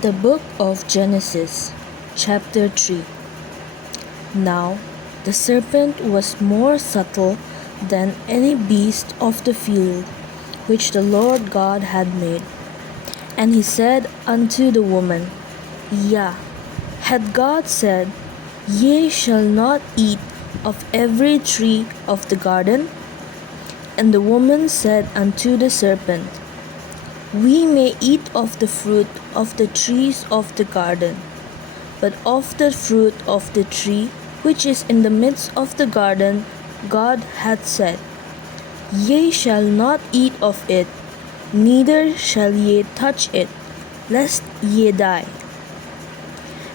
The Book of Genesis, Chapter 3. Now the serpent was more subtle than any beast of the field which the Lord God had made. And he said unto the woman, Yea, had God said, Ye shall not eat of every tree of the garden? And the woman said unto the serpent, We may eat of the fruit of the trees of the garden, but of the fruit of the tree which is in the midst of the garden, God hath said, Ye shall not eat of it, neither shall ye touch it, lest ye die.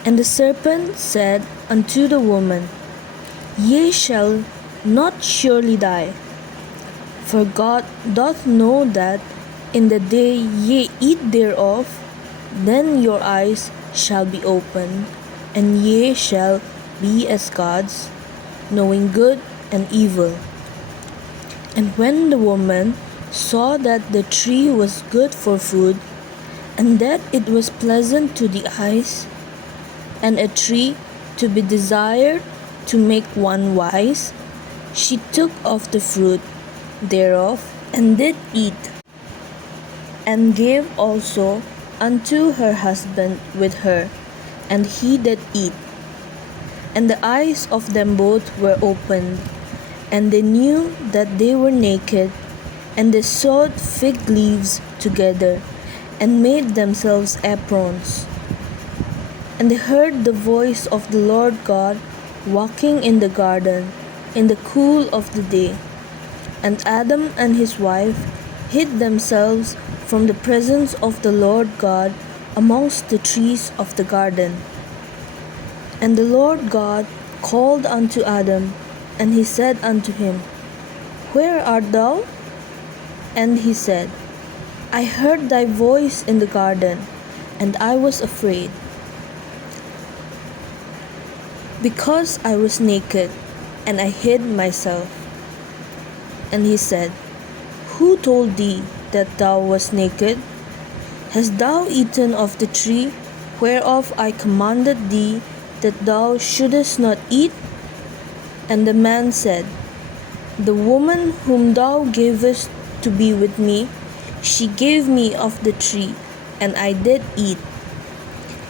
And the serpent said unto the woman, Ye shall not surely die, for God doth know that in the day ye eat thereof, then your eyes shall be opened, and ye shall be as gods, knowing good and evil. And when the woman saw that the tree was good for food, and that it was pleasant to the eyes, and a tree to be desired to make one wise, she took of the fruit thereof, and did eat, and gave also unto her husband with her, and he did eat. And the eyes of them both were opened, and they knew that they were naked, and they sewed fig leaves together, and made themselves aprons. And they heard the voice of the Lord God walking in the garden in the cool of the day. And Adam and his wife hid themselves from the presence of the Lord God amongst the trees of the garden. And the Lord God called unto Adam, and he said unto him, Where art thou? And he said, I heard thy voice in the garden, and I was afraid, because I was naked, and I hid myself. And he said, Who told thee that thou wast naked? Hast thou eaten of the tree whereof I commanded thee that thou shouldest not eat? And the man said, The woman whom thou gavest to be with me, she gave me of the tree, and I did eat.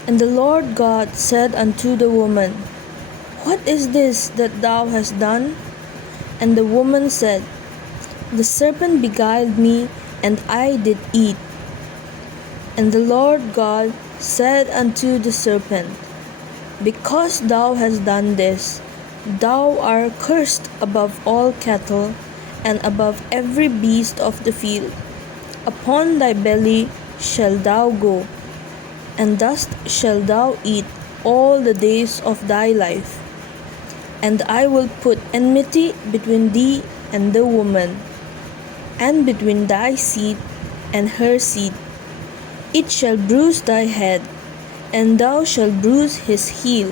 And the Lord God said unto the woman, What is this that thou hast done? And the woman said, The serpent beguiled me, and I did eat. And the Lord God said unto the serpent, Because thou hast done this, thou art cursed above all cattle, and above every beast of the field. Upon thy belly shalt thou go, and dust shalt thou eat all the days of thy life. And I will put enmity between thee and the woman, and between thy seed and her seed. It shall bruise thy head, and thou shalt bruise his heel.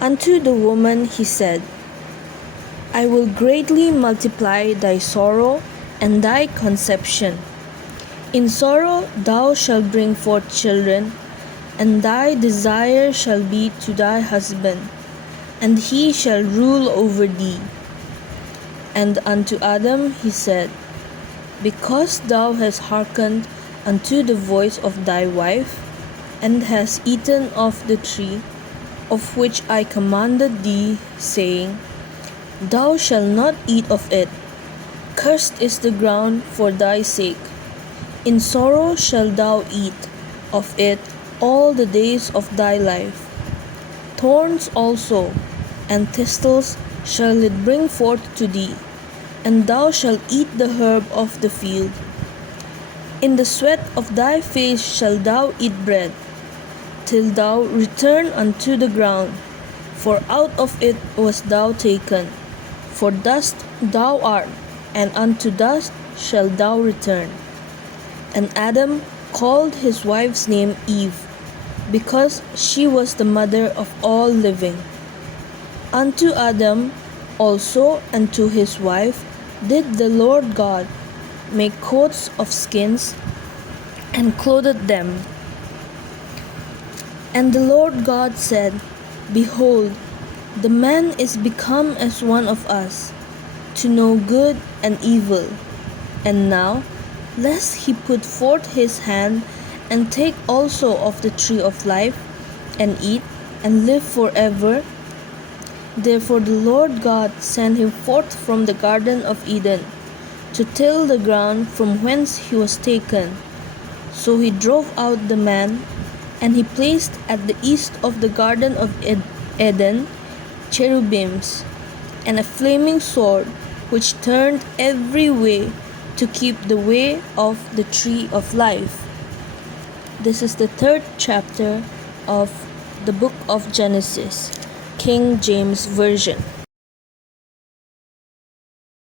Unto the woman he said, I will greatly multiply thy sorrow and thy conception. In sorrow thou shalt bring forth children, and thy desire shall be to thy husband, and he shall rule over thee. And unto Adam he said, Because thou hast hearkened unto the voice of thy wife, and hast eaten of the tree of which I commanded thee, saying, Thou shalt not eat of it. Cursed is the ground for thy sake. In sorrow shalt thou eat of it all the days of thy life. Thorns also and thistles shall it bring forth to thee, and thou shalt eat the herb of the field. In the sweat of thy face shalt thou eat bread, till thou return unto the ground, for out of it wast thou taken. For dust thou art, and unto dust shalt thou return. And Adam called his wife's name Eve, because she was the mother of all living. Unto Adam also and to his wife did the Lord God make coats of skins, and clothed them. And the Lord God said, Behold, the man is become as one of us, to know good and evil. And now, lest he put forth his hand, and take also of the tree of life, and eat, and live forever. Therefore the Lord God sent him forth from the garden of Eden, to till the ground from whence he was taken. So he drove out the man, and he placed at the east of the garden of Eden cherubims, and a flaming sword, which turned every way to keep the way of the tree of life. This is the third chapter of the book of Genesis, King James Version.